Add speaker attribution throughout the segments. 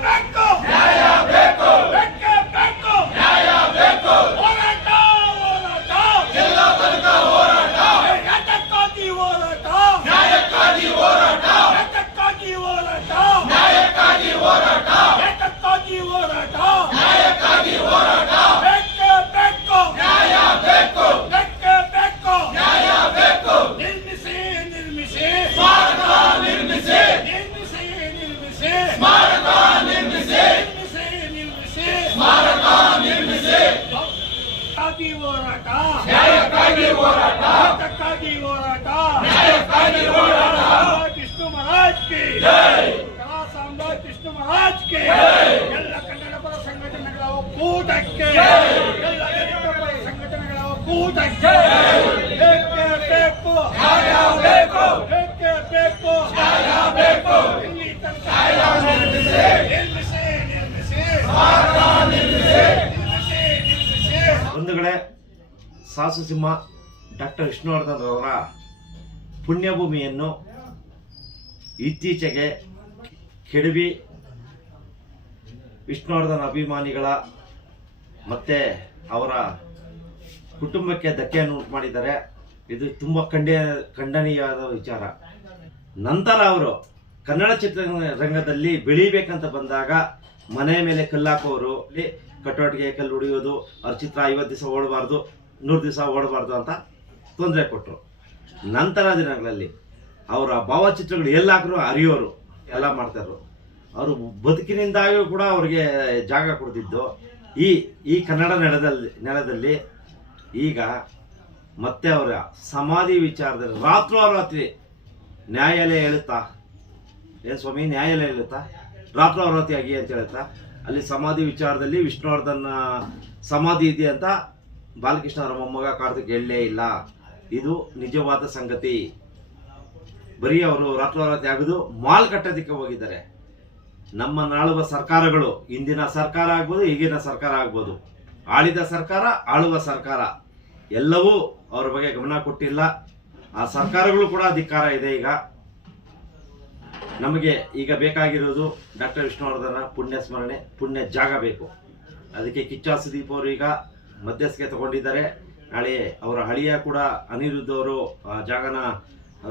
Speaker 1: ಬೇಕು ನ್ಯಾಯ ಬೇಕು ಬೇಕೇ ಬೇಕು ನ್ಯಾಯ ಬೇಕು ಹೋರಾಟ ಹೋರಾಟ ಎಲ್ಲ ತನಕ ಹೋರಾಟ ಯಾತಕ್ಕಾಗಿ ಹೋರಾಟ ನ್ಯಾಯಕ್ಕಾಗಿ ಹೋರಾಟ ಯಾತಕ್ಕಾಗಿ ಹೋರಾಟ ನ್ಯಾಯಕ್ಕಾಗಿ ಹೋರಾಟ ಯಾತಕ್ಕಾಗಿ ಹೋರಾಟ ನ್ಯಾಯಕ್ಕಾಗಿ ಹೋರಾಟ ಬೇಕೇ ಬೇಕು ನ್ಯಾಯ ಬೇಕು ಬೇಕೇ ಬೇಕು ನ್ಯಾಯ ಬೇಕು ನಿರ್ಮಿಸಿ ನಿರ್ಮಿಸಿ ಸ್ಮಾರಕ ನಿರ್ಮಿಸಿ ನಿರ್ಮಿಸಿ ನಿರ್ಮಿಸಿ ಸ್ಮಾರಕ ನಿರ್ಮಿಸಿ ನಿರ್ಮಿಸಿ ನಿರ್ಮಿಸಿ ಸ್ಮಾರಕ ನಿರ್ಮಿಸಿ ನ್ಯಾಯಕ್ಕಾಗಿ ಹೋರಾಟ ನ್ಯಾಯಕ್ಕಾಗಿ ಹೋರಾಟ ನ್ಯಾಯಕ್ಕಾಗಿ ಹೋರಾಟ ನ್ಯಾಯಕ್ಕಾಗಿ ಹೋರಾಟ ವಿಷ್ಣು ಮಹಾರಾಜ್ ಕಿ ಜೈ ಕಲಾ ಸಾಮ್ರಾಜ್ ವಿಷ್ಣು ಮಹಾರಾಜ್ ಕಿ ಎಲ್ಲ ಕನ್ನಡ ಪರ ಸಂಘಟನೆಗಳ ಒಕ್ಕೂಟಕ್ಕೆ ಎಲ್ಲ ಕನ್ನಡ ಪರ ಸಂಘಟನೆಗಳ ಒಕ್ಕೂಟಕ್ಕೆ ಬೇಕೇ ಬೇಕು? ನ್ಯಾಯ ಬೇಕು! ಬೇಕೇ ಬೇಕು? ನ್ಯಾಯ ಬೇಕು! ಇಲ್ಲಿ ತನಕ ನಿರ್ಮಿಸಿ! ನಿರ್ಮಿಸಿ ನಿರ್ಮಿಸಿ! ನಿರ್ಮಿಸಿ! ನಿರ್ಮಿಸಿ
Speaker 2: ಬಂಧುಗಳೇ ಸಾಸು ಸಿಂಹ ಡಾಕ್ಟರ್ ವಿಷ್ಣುವರ್ಧನ್ ಅವರ ಪುಣ್ಯಭೂಮಿಯನ್ನು ಇತ್ತೀಚೆಗೆ ಕೆಡವಿ ವಿಷ್ಣುವರ್ಧನ್ ಅಭಿಮಾನಿಗಳ ಮತ್ತೆ ಅವರ ಕುಟುಂಬಕ್ಕೆ ಧಕ್ಕೆಯನ್ನು ಉಂಟು ಮಾಡಿದ್ದಾರೆ. ಇದು ತುಂಬ ಖಂಡೀಯ ಖಂಡನೀಯವಾದ ವಿಚಾರ. ನಂತರ ಅವರು ಕನ್ನಡ ಚಿತ್ರರಂಗದಲ್ಲಿ ಬೆಳೀಬೇಕಂತ ಬಂದಾಗ ಮನೆ ಮೇಲೆ ಕಲ್ಲಾಕೋರು ಕಟ್ಟೋಟಿಗೆ ಕಲ್ಲು ಹೊಡೆಯೋದು ಅವ್ರ ಚಿತ್ರ ಐವತ್ತು ದಿವಸ ಓಡಬಾರ್ದು, ನೂರು ದಿವಸ ಓಡಬಾರ್ದು ಅಂತ ತೊಂದರೆ ಕೊಟ್ಟರು ನಂತರ ದಿನಗಳಲ್ಲಿ ಅವರ ಭಾವಚಿತ್ರಗಳು ಎಲ್ಲಾಕರು ಅರಿಯೋರು, ಎಲ್ಲ ಮಾಡ್ತಾರು ಅವರು ಬದುಕಿನಿಂದಾಗಿಯೂ ಕೂಡ ಅವರಿಗೆ ಜಾಗ ಕೊಡ್ತಿದ್ದು. ಈ ಈ ಕನ್ನಡ ನೆಲದಲ್ಲಿ ನೆಲದಲ್ಲಿ ಈಗ ಮತ್ತೆ ಅವರ ಸಮಾಧಿ ವಿಚಾರದಲ್ಲಿ ರಾತ್ರೋರಾತ್ರಿ ನ್ಯಾಯಾಲಯ ಹೇಳುತ್ತಾ? ಏ ಸ್ವಾಮಿ, ನ್ಯಾಯಾಲಯ ಹೇಳುತ್ತಾ? ರಾತ್ರೋರಾತ್ರಿ ಆಗಿ ಅಂತ ಹೇಳುತ್ತಾ? ಅಲ್ಲಿ ಸಮಾಧಿ ವಿಚಾರದಲ್ಲಿ ವಿಷ್ಣುವರ್ಧನ್ ಸಮಾಧಿ ಇದೆ ಅಂತ ಬಾಲಕೃಷ್ಣ ಅವರ ಮೊಮ್ಮಗ ಕಾರ್ತಿಕ್ ಹೇಳಲೇ ಇಲ್ಲ. ಇದು ನಿಜವಾದ ಸಂಗತಿ. ಬರೀ ಅವರು ರಾತ್ರೋರಾತ್ರಿ ಆಗೋದು ಮಾಲ್ ಕಟ್ಟೋದಕ್ಕೆ ಹೋಗಿದ್ದಾರೆ. ನಮ್ಮ ನಾಳುವ ಸರ್ಕಾರಗಳು, ಇಂದಿನ ಸರ್ಕಾರ ಆಗ್ಬೋದು, ಈಗಿನ ಸರ್ಕಾರ ಆಗ್ಬೋದು. ಆಳಿದ ಸರ್ಕಾರ, ಆಳುವ ಸರ್ಕಾರ. ಎಲ್ಲವೂ ಅವ್ರ ಬಗ್ಗೆ ಗಮನ ಕೊಟ್ಟಿಲ್ಲ. ಆ ಸರ್ಕಾರಗಳು ಕೂಡ ಅಧಿಕಾರ ಇದೆ ಈಗ. ನಮಗೆ ಈಗ ಬೇಕಾಗಿರೋದು ಡಾಕ್ಟರ್ ವಿಷ್ಣುವರ್ಧನ ಪುಣ್ಯ ಸ್ಮರಣೆ ಪುಣ್ಯ ಜಾಗ ಬೇಕು. ಅದಕ್ಕೆ ಕಿಚ್ಚ ಸುದೀಪ್ ಅವರು ಈಗ ಮಧ್ಯಸ್ಥಿಕೆ ತಗೊಂಡಿದ್ದಾರೆ. ನಾಳೆ ಅವರ ಹಳಿಯ ಕೂಡ ಅನಿರುದ್ಧ ಅವರು ಆ ಜಾಗನ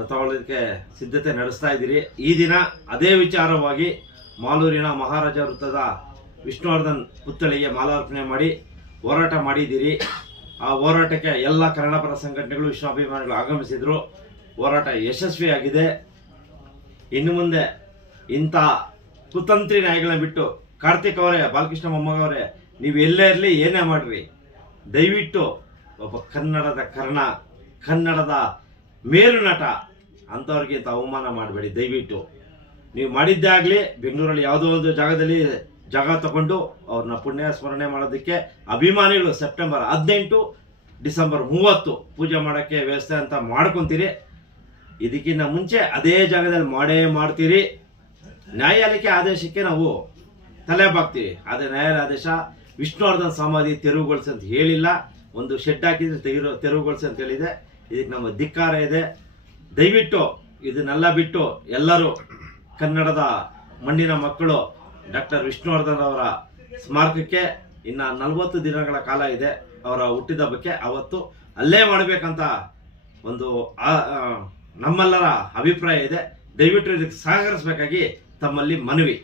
Speaker 2: ತಗೊಳ್ಳೋದಕ್ಕೆ ಸಿದ್ಧತೆ ನಡೆಸ್ತಾ ಇದ್ದೀರಿ. ಈ ದಿನ ಅದೇ ವಿಚಾರವಾಗಿ ಮಾಲೂರಿನ ಮಹಾರಾಜ ವೃತ್ತದ ವಿಷ್ಣುವರ್ಧನ್ ಪುತ್ಥಳಿಗೆ ಮಾಲಾರ್ಪಣೆ ಮಾಡಿ ಹೋರಾಟ ಮಾಡಿದ್ದೀರಿ. ಆ ಹೋರಾಟಕ್ಕೆ ಎಲ್ಲ ಕನ್ನಡಪರ ಸಂಘಟನೆಗಳು, ವಿಶ್ವಾಭಿಮಾನಿಗಳು ಆಗಮಿಸಿದರು. ಹೋರಾಟ ಯಶಸ್ವಿಯಾಗಿದೆ. ಇನ್ನು ಮುಂದೆ ಇಂಥ ಕುತಂತ್ರಿ ನಾಯಿಗಳನ್ನ ಬಿಟ್ಟು ಕಾರ್ತಿಕ್ ಅವರೇ, ಬಾಲಕೃಷ್ಣ ಮೊಮ್ಮಗವರೇ ನೀವು ಎಲ್ಲೇ ಇರಲಿ, ಏನೇ ಮಾಡ್ರಿ. ದಯವಿಟ್ಟು ಒಬ್ಬ ಕನ್ನಡದ ಕರ್ಣ, ಕನ್ನಡದ ಮೇರು ನಟ ಅಂಥವ್ರಿಗೆ ಅವಮಾನ ಮಾಡಬೇಡಿ. ದಯವಿಟ್ಟು ನೀವು ಮಾಡಿದ್ದೇ ಆಗಲಿ ಬೆಂಗಳೂರಲ್ಲಿ ಯಾವುದೋ ಒಂದು ಜಾಗದಲ್ಲಿ ಜಾಗ ತಗೊಂಡು ಅವ್ರನ್ನ ಪುಣ್ಯ ಸ್ಮರಣೆ ಮಾಡೋದಕ್ಕೆ ಅಭಿಮಾನಿಗಳು ಸೆಪ್ಟೆಂಬರ್ ಹದಿನೆಂಟು, ಡಿಸೆಂಬರ್ ಮೂವತ್ತು ಪೂಜೆ ಮಾಡೋಕ್ಕೆ ವ್ಯವಸ್ಥೆ ಅಂತ ಮಾಡ್ಕೊತೀರಿ. ಇದಕ್ಕಿಂತ ಮುಂಚೆ ಅದೇ ಜಾಗದಲ್ಲಿ ಮಾಡೇ ಮಾಡ್ತೀರಿ. ನ್ಯಾಯಾಲಯಕ್ಕೆ ಆದೇಶಕ್ಕೆ ನಾವು ತಲೆ ಬಾಕ್ತೀವಿ ಆದರೆ ನ್ಯಾಯಾಲಯ ಆದೇಶ ವಿಷ್ಣುವರ್ಧನ್ ಸಮಾಧಿ ತೆರವುಗೊಳಿಸಿ ಅಂತ ಹೇಳಿಲ್ಲ. ಒಂದು ಶೆಡ್ ಹಾಕಿದ್ರೆ ತೆಗಿರೋ ತೆರವುಗೊಳಿಸಿ ಅಂತ ಹೇಳಿದೆ. ಇದಕ್ಕೆ ನಮ್ಮ ಧಿಕ್ಕಾರ ಇದೆ. ದಯವಿಟ್ಟು ಇದನ್ನೆಲ್ಲ ಬಿಟ್ಟು ಎಲ್ಲರೂ ಕನ್ನಡದ ಮಣ್ಣಿನ ಮಕ್ಕಳು ಡಾಕ್ಟರ್ ವಿಷ್ಣುವರ್ಧನ್ ಅವರ ಸ್ಮಾರಕಕ್ಕೆ ಇನ್ನು ನಲವತ್ತು ದಿನಗಳ ಕಾಲ ಇದೆ ಅವರ ಹುಟ್ಟಿದ ಬಗ್ಗೆ ಅವತ್ತು ಅಲ್ಲೇ ಮಾಡಬೇಕಂತ ಒಂದು ನಮ್ಮೆಲ್ಲರ ಅಭಿಪ್ರಾಯ ಇದೆ. ದಯವಿಟ್ಟು ಇದಕ್ಕೆ ಸಹಕರಿಸಬೇಕಾಗಿ ತಮ್ಮಲ್ಲಿ ಮನವಿ.